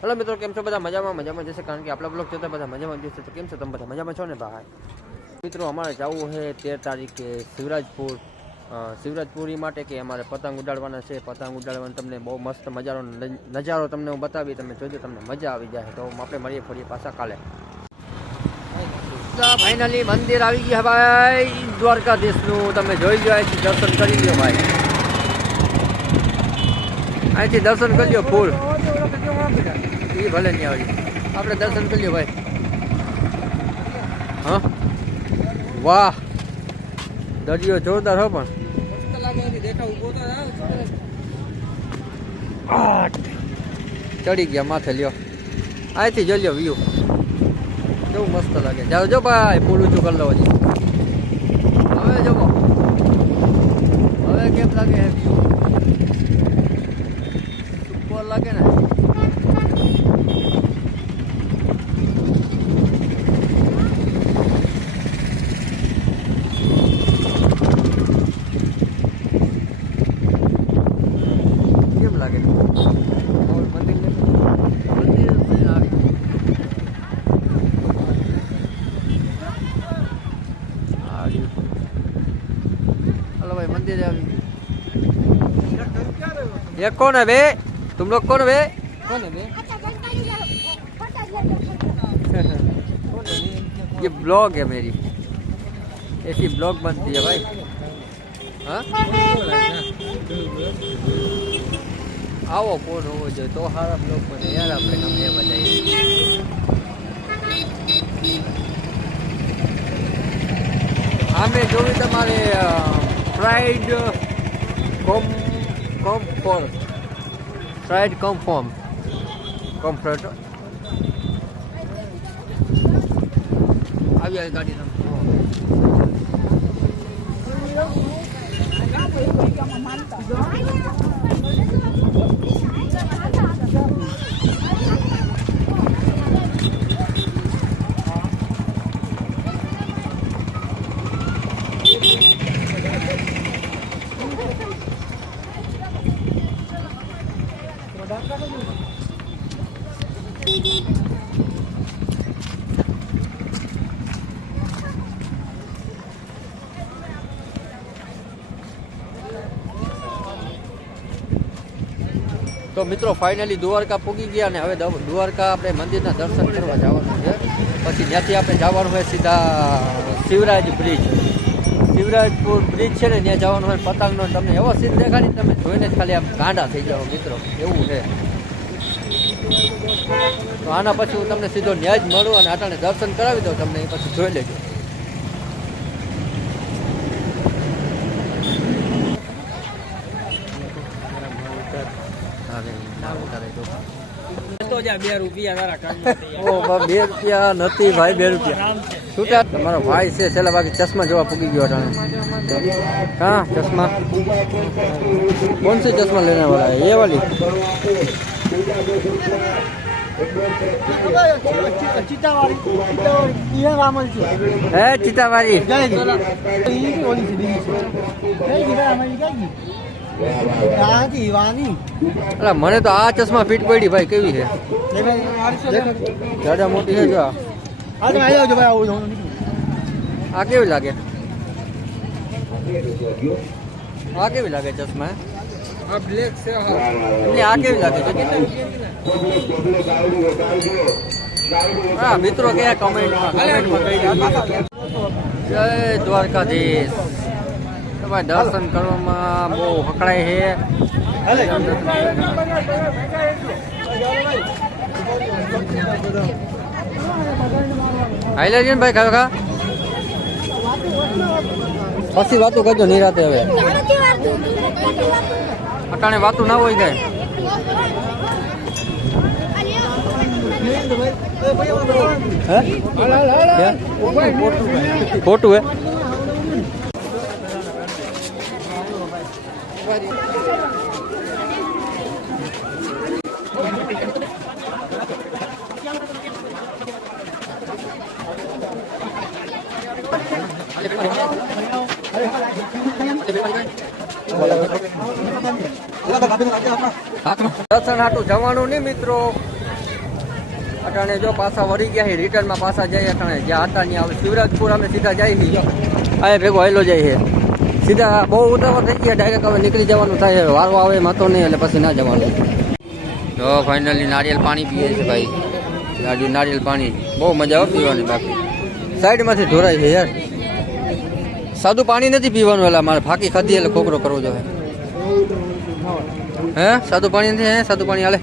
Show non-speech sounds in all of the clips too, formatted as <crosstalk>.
Hello મિત્રો, કેમ છો? બધા મજામાં? મજામાં જશે કારણ કે આપણા બ્લોગ જોતા બધા મજામાં જશે તો કેમ છો? તમે બધા મજામાં છો ને ભાઈ? મિત્રો, અમારે જવું છે તેર તારીખે શિવરાજપુર. શિવરાજપુરી માટે કે અમારે પતંગ ઉડાડવાના છે. પતંગ ઉડાડવાનો તમને બહુ મસ્ત મજાનો નજારો તમને હું બતાવી તમે જોજો, તમને મજા આવી જાય. તો આપણે મળીએ ફરીએ પાછા કાલે. ફાઇનલી મંદિર આવી ગયા ભાઈ. દ્વારકાધીશનું. તમે જોઈ લો અહીંથી દર્શન કરી લો ભાઈ. અહીંથી દર્શન કરી લ્યો ફૂલ. એ ભલે નહીં આવી. આપણે દર્શન કરી લ્યો ભાઈ. હા? વાહ. દરિયો જોરદાર હો પણ. ચડી ગયા માથે લ્યો. અહીંથી જોઈ લ્યો વ્યૂ કેવું મસ્ત લાગે. જાઓ જો ભાઈ ફૂલ ઊંચું કરી લો હજી. હવે જો હવે કેમ લાગે વ્યૂ ये कौन है बे तुम लोग कौन है बे कौन है बे ये ब्लॉग है मेरी ऐसी ब्लॉग बनती है भाई हाँ આવો ફોન હોવો જોઈએ તો સારા બ્લોગ બને યાર આપણે ગમે એ બધાય આમે જોયું તમારે ફ્રાઈડ કોમ કોમ્ફોર ફ્રાઈડ કમ્ફોર્મ કમ્ફર્ટ આવી આવી ગાડી તમે મિત્રો ફાઇનલી દ્વારકા પૂગી ગયા અને હવે દ્વારકા આપણે મંદિરના દર્શન કરવા જવાનું છે. પછી ત્યાંથી આપણે જવાનું હોય સીધા શિવરાજ બ્રિજ. શિવરાજપુર બ્રિજ છે ને, ત્યાં જવાનું હોય પતંગનો. તમને એવો સીન દેખાડી તમે જોઈને ખાલી આમ ગાંડા થઈ જાઓ મિત્રો. એવું છે? તો આના પછી હું તમને સીધો ન્યાય જ મળું અને આટાને દર્શન કરાવી દઉં તમને, એ પછી જોઈ લેજો. જા બે રૂપિયા તારા કામ બે રૂપિયા નથી ભાઈ બે રૂપિયા છૂટા તમારો ભાઈ છે છેલ્લા બાકી ચશ્મા જોવા પૂગી ગયો ટાણે હા ચશ્મા કોણ છે ચશ્મા લેને વાળા એ વાલી ચિતાવાળી અલા મને તો આ ચશ્મા ફિટ પડી ભાઈ કેવી છે? દાદા મોટી છે જો આ. આ કેવી લાગે? આ કેવી લાગે ચશ્મા? આ બ્લેક છે એમની આ કેવી લાગે? છે હા મિત્રો કયા કમેન્ટમાં કમેન્ટમાં કહી દેજો જય દ્વારકાધીશ. તમારે દર્શન કરવામાં બહુ હકડાય છે. હાઈલારિયન ભાઈ ખાયો ખા? પછી વાતું કરજો નિરાતે હવે. અટાણે વાતું ના હોય કઈ ખોટું હે? હાટું જવાનું નહીં મિત્રો. અટાણે જો પાછા વળી ગયા રિટર્નમાં પાછા જઈએ અટાણે. જ્યાં હતા ત્યાં આવે શિવરાજપુર અમે સીધા જાય આ ભેગો હેલો જાય છે. સીધા બહુ ઉતાવળ થઈ ગયા ડાયરેક્ટ હવે નીકળી જવાનું થાય છે વારો આવે એમાં તો નહીં, એટલે પછી ના જવાનું. જો ફાઇનલી નારિયેલ પાણી પીએ છે ભાઈ. નારિયેલ નારિયેલ પાણી. બહુ મજા આવે પીવાની બાકી. સાઈડમાંથી ઢોરાય છે યાર. સાદું પાણી નથી પીવાનું એટલે મારે ફાકી ખાધી, એટલે ખોખરો કરવો જોઈએ. હે? સાદું પાણી નથી, હે? સાદું પાણી હાલે.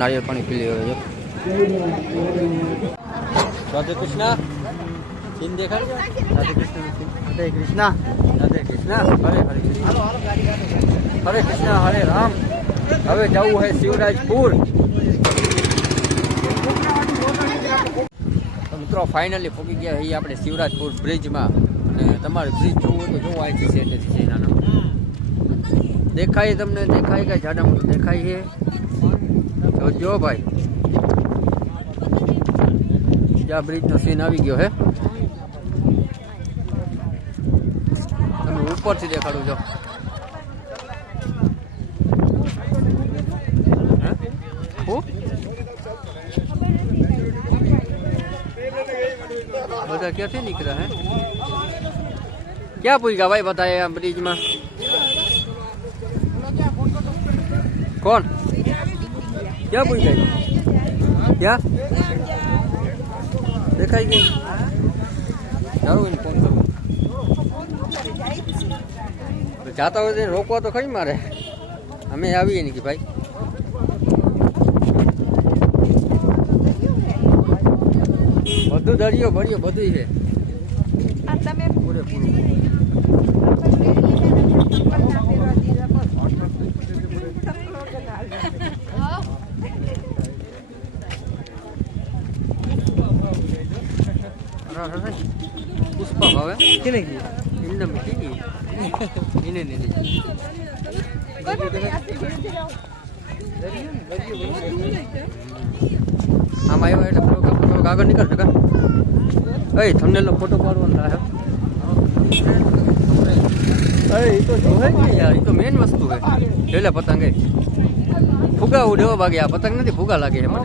નારિયેળ પાણી પી લેવું જો. રાધે કૃષ્ણ. સીન દેખાડ રાધે કૃષ્ણ રાધે કૃષ્ણ રાધે કૃષ્ણ હરે હરે કૃષ્ણ હરે કૃષ્ણ હરે રામ હવે જવું હે શિવરાજપુર મિત્રો ફાઇનલી પહોંચી ગયા એ આપણે શિવરાજપુર બ્રિજમાં અને તમારે બ્રિજ જોવું હોય તો જોવા આવી છે એટલે છે નાના. દેખાય તમને દેખાય કે જાડા મોટું દેખાય છે? જોજો ભાઈ. જ્યાં બ્રિજનો સીન આવી ગયો હે તમે ઉપરથી દેખાડું છો. બધા ક્યાંથી નીકળ્યા હે? ક્યાં પૂછ્યા ભાઈ બતાવે આ બ્રિજમાં? કોણ? ક્યાં પૂછ્યા ક્યાં? દેખાઈ ગઈ. સારું ફોન કરું જાતા હોય રોકવા તો ખરી મારે. અમે આવીએ ને કે ભાઈ. બધું દરિયો ભર્યો બધું છે. પુષ્પા ભાવે કેને કી ઇન્દમ એને નહીં આમાં આવ્યો એટલે આપણે થોડોક આગળ નીકળશે કા એ થંબનેલનો ફોટો પાડવાનો થાય એ તો જોવે ને યાર એ તો મેઇન વસ્તુ હે એટલે પતંગ એ ફુગા ઉડ્યો બાકી આ પતંગ નથી ફુગા લાગે છે મને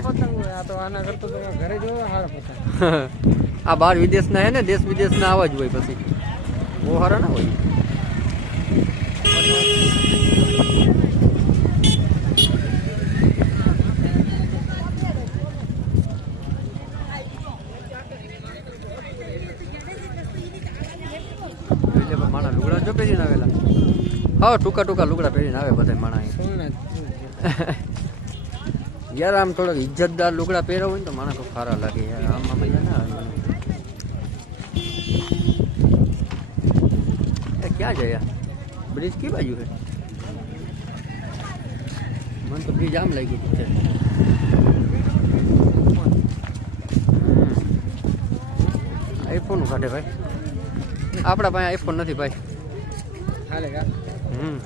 આ બાર વિદેશના હે ને, દેશ વિદેશના આવા જ હોય પછી. બહુ સારા ના હોય. માણા લુગડા જો પહેરીને આવેલા? હા, ટૂંકા ટૂંકા લુગડા પહેરીને આવે બધા માણા યાર, આમ થોડોક ઇજ્જતદાર લુગડા પહેર્યા હોય ને તો માણસો ખૂબ સારા લાગે યાર. આમાં મજા ના ક્યાં જયા બ્રિજ કઈ બાજુ છે? મને તો બ્રિજ આમ લાગી ગયું છે આઈફોન કાઢે ભાઈ. આપણા પાસે આઈફોન નથી ભાઈ. હમ.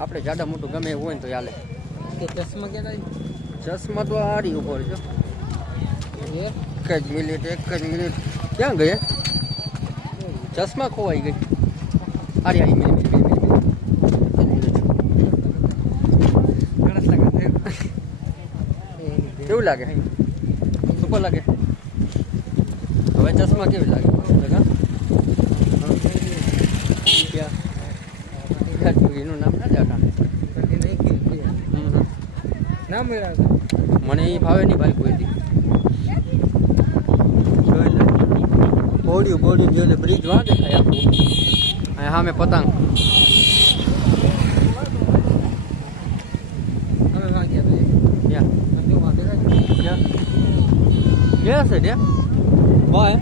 આપણે જાડા મોટું ગમે એવું હોય ને તો ચાલે. ચશ્મા ક્યાં ચશ્મા તો આડી ઉપર છે. એક જ મિનિટ એક જ મિનિટ. ક્યાં ગઈ ચશ્મા ખોવાઈ ગઈ. અરે આઈ ગણસ લાગે છે કેવું લાગે? સુપર લાગે? હવે ચશ્મા કેવી લાગે? એનું નામ ના જાતા ના મળ્યા મને એ ભાવે નહીં ભાઈ કોઈ દી. બોડ્યું બોડ્યું જો બ્રિજ વાં દેખાય આપણું અહીંયા સામે પતંગ. ક્યાં? છે? ત્યાં? ભાઈ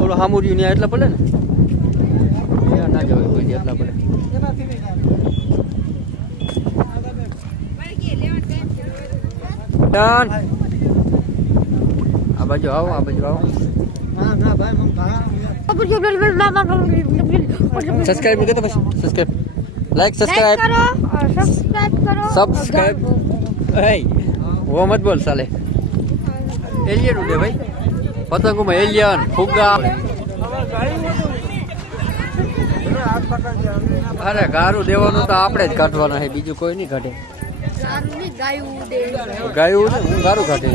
ઓલું સામુર્યું ત્યાં એટલા પડે ને? ત્યાં ના જવાય કોઈ એટલા પડે. આ બાજુ આવો આ બાજુ આવો. ના સબસ્ક્રાઇબ પછી સબસ્ક્રાઇબ લાઈક સબસ્ક્રાઇબ કરો સબસ્ક્રાઇબ કરો સબસ્ક્રાઇબ એય વો મત બોલ સાલે એલિયન ઉડે ભાઈ પતંગોમાં એલિયન ફુગ્ગા અરે ગારું દેવાનું તો આપણે જ કાઢવાના છે બીજું કોઈ નહીં કાઢે. ગાયું ગાયું હું ગારું કાઢે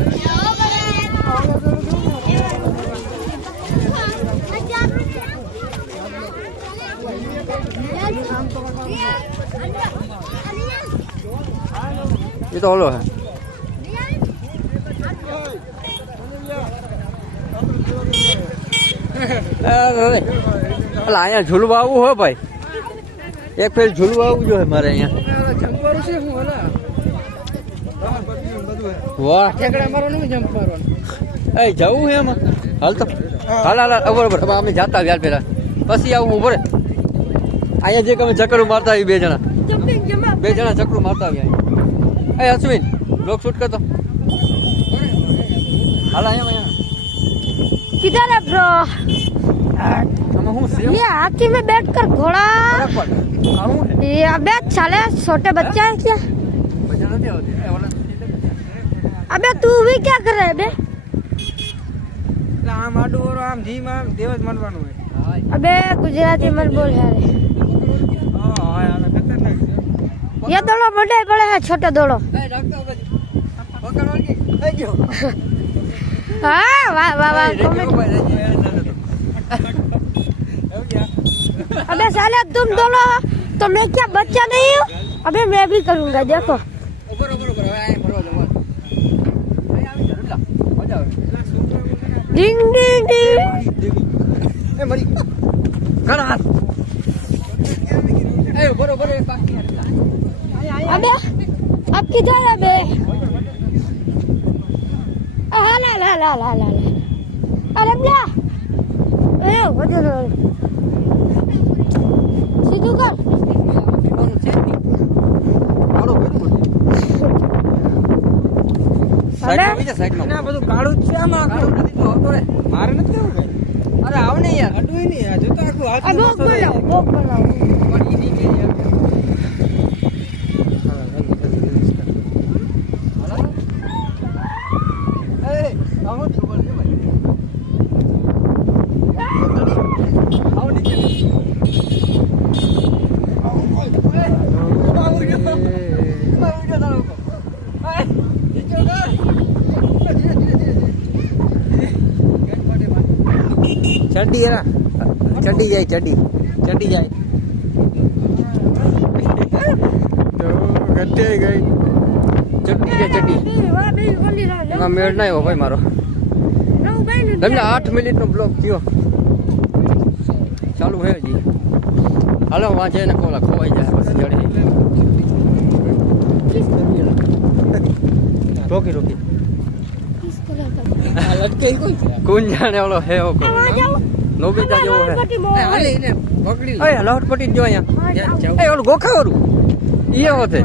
એ તો ઓલો હે અલા અહીંયા ઝૂલવા આવવું હોય ભાઈ. એક ફેર ઝૂલવા આવવું જોઈએ મારે અહીંયા. જંપ છે હું હલા બધું વાહ. ઠેકડા મારવાનું નહીં જંપ મારવાનું એ જવું હે એમાં? હાલ તો. હાલ હાલ બરોબર હવે અમે જાતા વ્યાર પેલા. પછી આવું ઉભરે અહીંયા જે તમે ચકરું મારતા આવી બે જણા. બે જણા ચકરું મારતા આવ્યા એ અશ્વિન બ્લોક શૂટ કરતો હાલ અહીંયા અહીંયા किधर है ब्रो આમાં શું સેવ ये हाथी में बैठ कर घोड़ा ફરક પડે આ શું હે ये अबे साले छोटे बच्चे हैं क्या મજા નથી આવતી એ ઓલા अबे तू भी क्या कर रहा है बे એટલે આમ આડું ઓરો આમ ધીમ આમ દેવ જ મારવાનું હોય अबे गुजराती मत बोल यार હા હા આ ખતરનાક છે ये दोनों बड़े बड़े हैं छोटे दोनों એ ડાક્ટર બાજુ પકડવાની થઈ ગયો हाँ वाह वाह वाह એ રેડિયો कॉमेडी। ઉપર રેડિયો. એવું ગયા अबे साले तुम दोनों तो मैं क्या बच्चा नहीं हूँ अबे मैं भी करूंगा देखो ઉપર ઉપર ઉપર હવે અહીંયા ફરવા જવાનું અહીંયા આવી જા રમલા મજા આવે डिंग डिंग डिंग એ મરી ઘણા હાથ એ બરોબર એ બાકી अबे अब किधर है बे la la la la la la. અરે બ્લા એ વધુ સીધું કર. બધું કાળું જ છે આમાં. નથી તો મારે નથી અરે આવ ને યાર. હટવું નહીં જોતા આખું હાથ ચડ્ડી એરા ચડી જાય ચડી ચડી જાય. તો ગટ્ટે ગઈ. ચડી જાય ચડી મેળ ના આવ્યો ભાઈ મારો. તમને આઠ મિનિટનો બ્લોક થયો. ચાલુ હે હજી. હાલો વાંચે ને કોલા ખોવાઈ જાય પછી જડે રોકી રોકી. કોણ જાણે ઓલો હે ઓકો. નોબિતા જેવો હે. હાલે એને પકડી લે. એ લહટપટી જ અહીંયા. એ ઓલું ગોખાવરું ઈ એવો છે.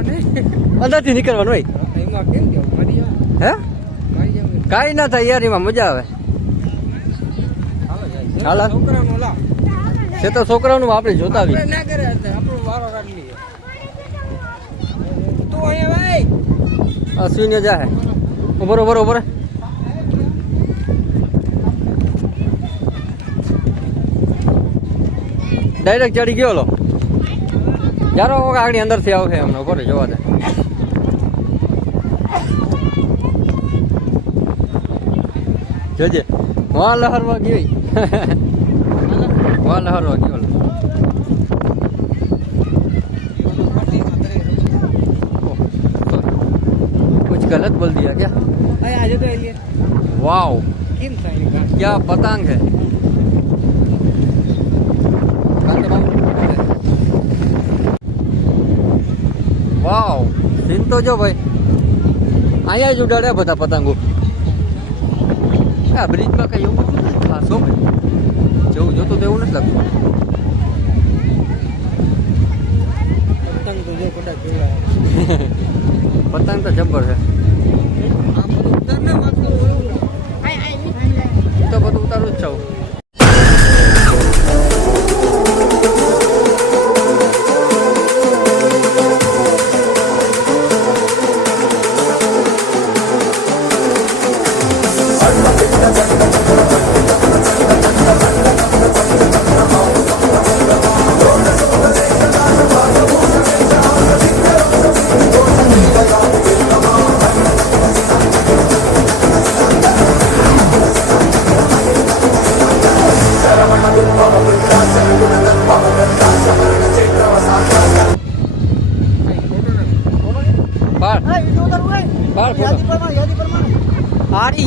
અંદરથી નીકળવાનું હોય એમાં કેમ જાવ મારી હે? કાઈ ના થાય યાર એમાં મજા આવે. હાલો છોકરાનો લા છે તો છોકરાનું આપણે જોતા આવી ના કરે આપણો વારો કાઢી લઈએ તું અહીંયા ભાઈ. અશ્વિન જા હે. ઉભરો ઉભરો ઉભરો ડાયરેક્ટ ચડી ગયો લો જારો આગળ અંદરથી આવશે અમને ઉભો રે જોવા દે જોજે વાં લહરવા ગઈ <laughs> વાં લહરવા ગયો લો. कुछ गलत बोल दिया क्या અહીં આજે તો એટલે वाओ કેમ થાય એની ગાંઠ? क्या पतंग है તો જો ભાઈ અહીંયા જ ઉડાડે બધા પતંગો. આ બ્રિજમાં કઈ એવું બધું નથી ખાસ હો ભાઈ. જેવું જોતું તેવું નથી લાગતું. પતંગ તો જો કદાચ પતંગ તો જબ્બર છે. તો બધું ઉતારું જ છું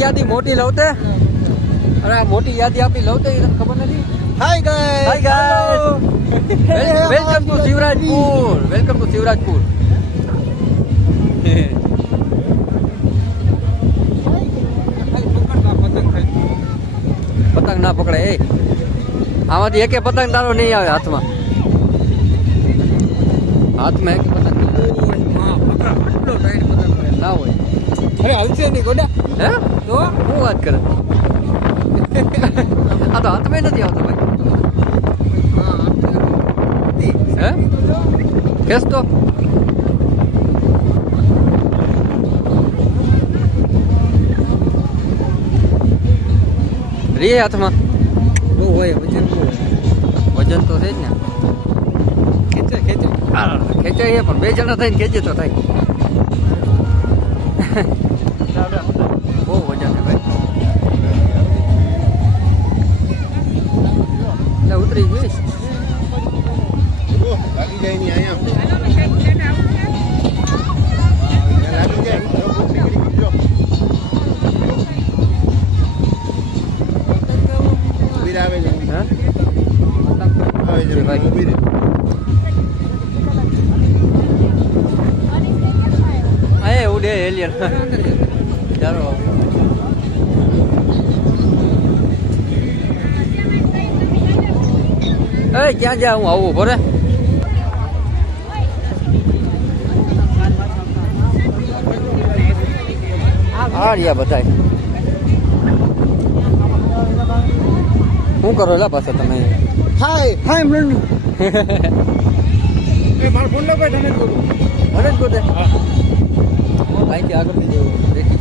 યાદી મોટી લવતે અરે આ મોટી યાદી આપી લવતે એ ખબર નથી? Hi guys hi guys welcome to Shivrajpur welcome to Shivrajpur પતંગ ના પકડે એ. આમાંથી એકે પતંગ તારો નહીં આવે હાથમાં. હાથમાં એક પતંગ ના હોય. અરે હલશે નહીં ગોડા. હે? તો હું વાત કરે આ તો હાથમાં નથી આવતો ભાઈ હે કેસ તો રે હાથમાં બહુ હોય વજન વજન તો છે જ ને ખેંચે ખેંચે ખેંચાય પણ બે જણા થઈને ખેંચે તો થાય એલિયન ચાલો <laughs> એ ક્યાં જા હું આવું ભરે આ રહ્યા બધા શું કરો એલા પાસે તમે? હાય હાય <laughs> એ મારો ફોન લો તમે બોલો. ભરે જ બધે અહીંથી આગળથી જેવું દેખી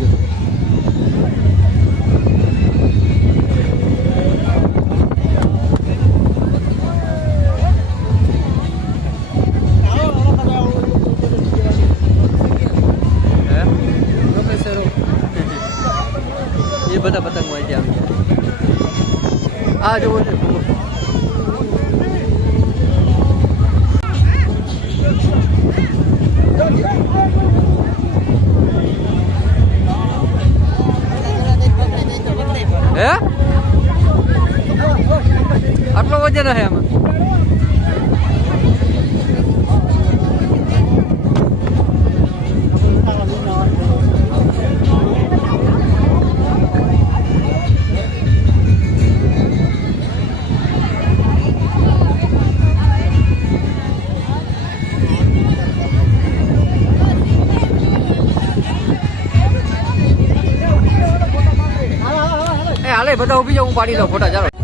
બધા ઊભી જાવ હું પાડી લઉં ફોટા ચાલો.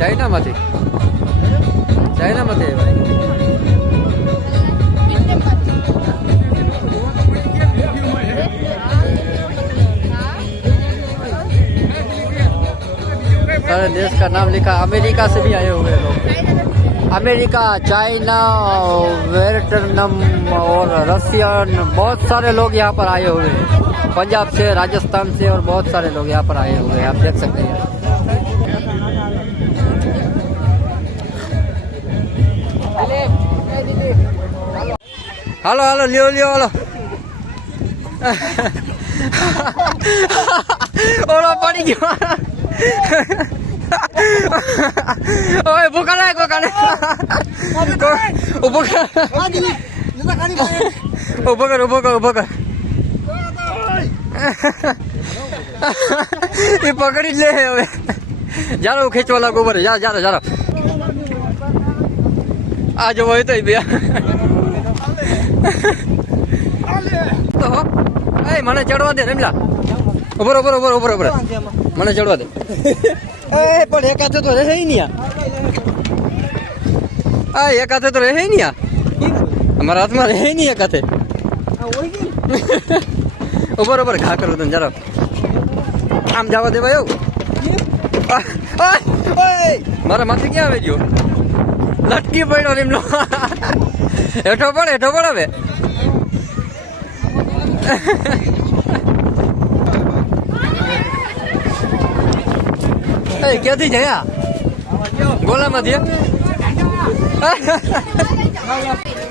ચાઇનામાંથી ચાઇનામાંથી આવ્યા सारे देश का नाम लिखा अमेरिका से भी आए हुए हैं लोग अमेरिका चाइना वियतनाम और रशियन बहुत सारे लोग यहाँ पर आए हुए हैं पंजाब से राजस्थान से और बहुत सारे लोग यहाँ पर आए हुए हैं आप देख सकते हैं હાલો હાલો લ્યો લ્યો હાલો ઓલો પડી ગયો ઓય ભૂકા લાય કોકા ને ઊભો કર ઊભો કર ઊભો કર કર એ પકડી લે હવે જારો ખેંચવા લાગુ ઉપર જા જારો જારો આ હોય તો બે મને ચડવા દે રમલા. ઉભર ઉભર ઉભર ઉભર ઉભર મને ચડવા દે. <laughs> એ પણ એક હાથે તો રહે નહીં આ એક હાથે તો રહે નહીં અમારા હાથમાં રહે નહીં એક હાથે. <laughs> ઉભર ઉભર ઘા કરું તને જરા આમ જવા દેવા એવું? મારા માથે ક્યાં આવી ગયો? લટકી પડ્યો એમનો <laughs> હેઠો પડ હેઠો પડ હવે. ક્યાંથી જયા? ગોલામાંથી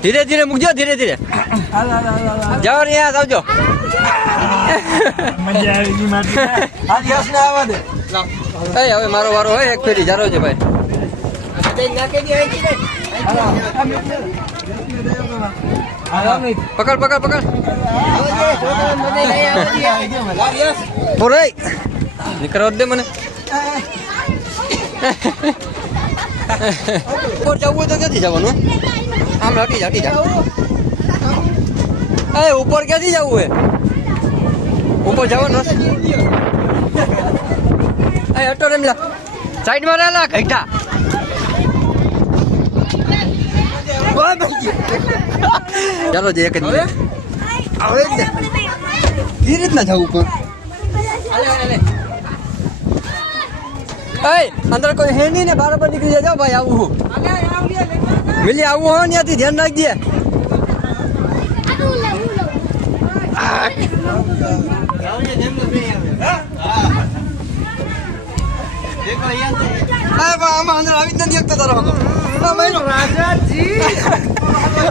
ધીરે ધીરે મૂકજો ધીરે ધીરે. જાઓ ને યાદ આવજો. હવે મારો વારો હોય એક ફેરી જારો છે ભાઈ. પકડ પકડ પકડ. બોરે નીકળવા દે મને. ઉપર જવું હોય તો ક્યાંથી જવાનું? આમ હટી જા હટી જા. એ ઉપર ક્યાંથી જવું હે ઉપર જવાનું એ હટો રેમલા સાઈડમાં રહેલા ઘટા. ચાલો જે એક જ આવે જ ને કઈ રીતના જવું પણ એ અંદર કોઈ હે નહીં ને બરાબર નીકળી જાય ભાઈ આવું મિલી આવું હો ને ત્યાંથી ધ્યાન રાખજે હા આમાં અંદર આવી જ નથી શકતો તારો વગર. રાજાજી.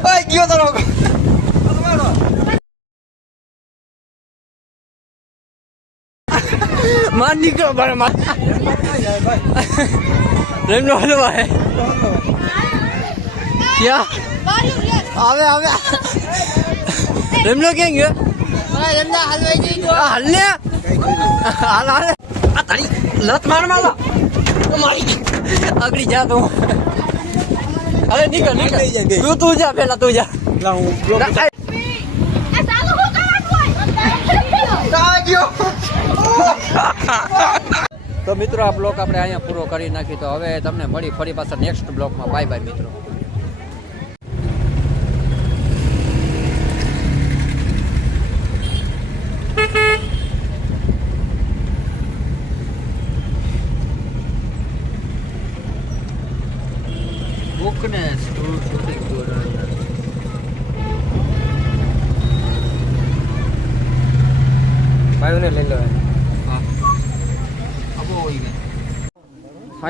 ઓય ગયો તારો. માર નીકળો બારે માર. રેમનો હલો ભાઈ. ક્યાં? આવે આવે. રેમનો ક્યાં ગયો? આ હાલ લે હાલ હાલ. આ તારી લત માર માલા મારી. આગળ જા તું. અરે નીકળ નીકળ. તું તું જા પેલા તું જા. તો મિત્રો આ બ્લોક આપણે અહીંયા પૂરો કરી નાખી. તો હવે તમને મળી ફરી પાછા નેક્સ્ટ બ્લોકમાં. બાય બાય મિત્રો.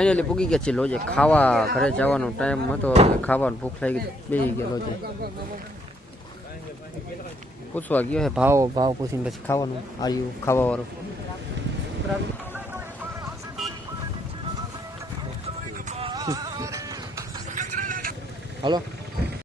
ફાઇનલી પૂગી ગયા છે લોજે. ખાવા ઘરે જવાનો ટાઈમ હતો ખાવાનું ભૂખ લાગી બેસી ગયા લોજે. પૂછવા ગયો ભાવ ભાવ પૂછીને પછી ખાવાનું આવ્યું ખાવા વાળું હલો.